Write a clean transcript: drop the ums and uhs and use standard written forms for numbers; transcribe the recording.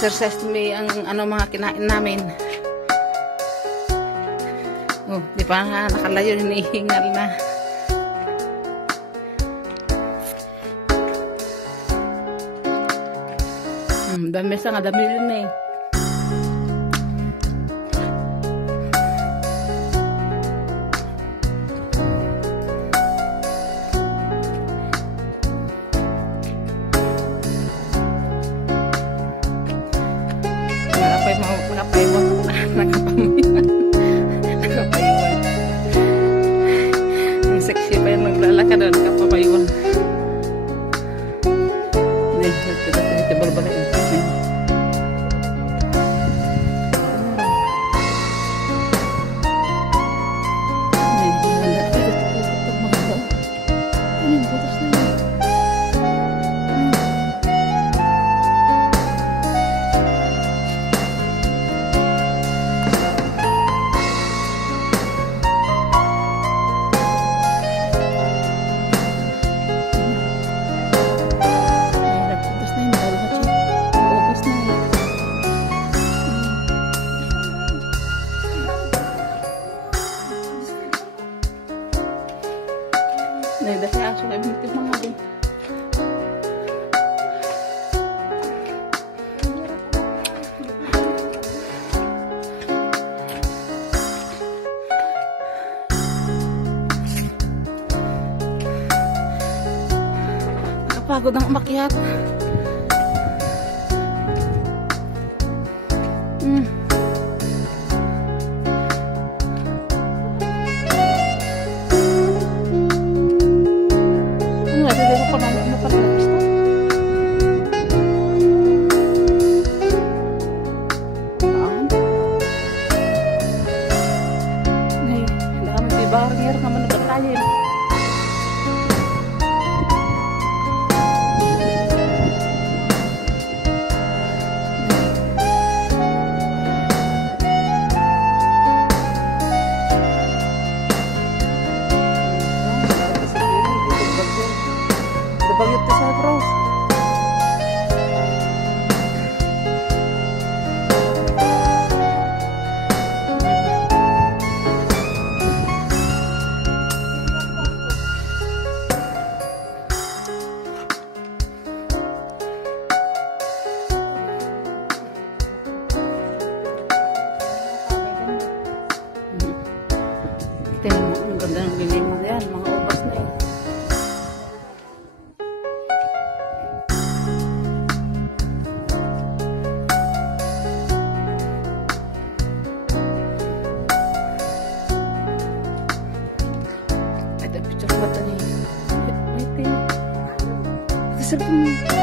exercise mi ang ano mga kinain namin. Oh, di pa nakalayo, hinihingal na. Dami sa nga, dami rin eh. Nakapayuan. Ang sexy pa yung naglalakad na nakapapayuan. Ito balbalik. Dahil aso na binitip mga din. Nakapagod ang umakyat. Barrier naman na tayo. Dabagyot ka sa bro. Ang ganda ng biling mo yan, mga ubas na eh. Ada picture mata nih. Wait. Cellphone.